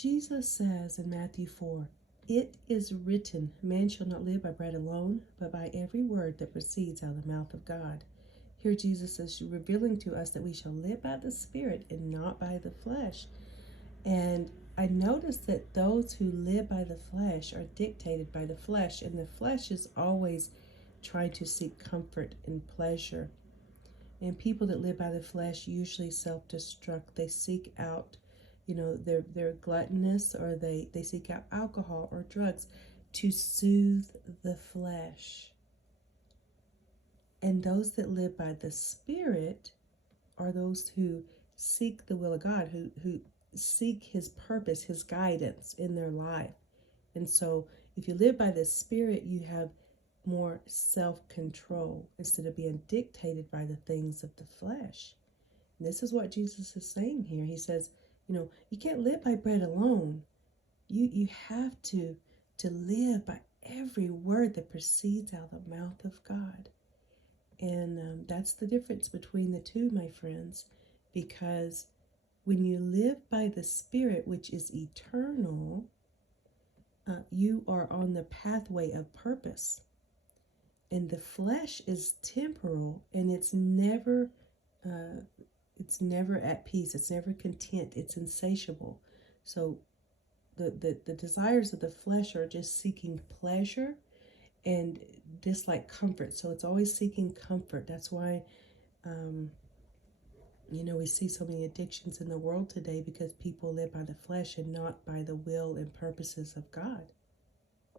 Jesus says in Matthew 4, "It is written, man shall not live by bread alone, but by every word that proceeds out of the mouth of God." Here Jesus is revealing to us that we shall live by the Spirit and not by the flesh. And I notice that those who live by the flesh are dictated by the flesh, and the flesh is always trying to seek comfort and pleasure. And people that live by the flesh usually self-destruct. They seek out, they're gluttonous, or they seek out alcohol or drugs to soothe the flesh. And those that live by the Spirit are those who seek the will of God, who seek His purpose, His guidance in their life. And so if you live by the Spirit, you have more self-control instead of being dictated by the things of the flesh. And this is what Jesus is saying here. He says, you can't live by bread alone. You have to live by every word that proceeds out of the mouth of God. And that's the difference between the two, my friends, because when you live by the Spirit, which is eternal, you are on the pathway of purpose. And the flesh is temporal, and it's never at peace. It's never content. It's insatiable. So the desires of the flesh are just seeking pleasure and dislike comfort. So it's always seeking comfort. That's why, we see so many addictions in the world today, because people live by the flesh and not by the will and purposes of God.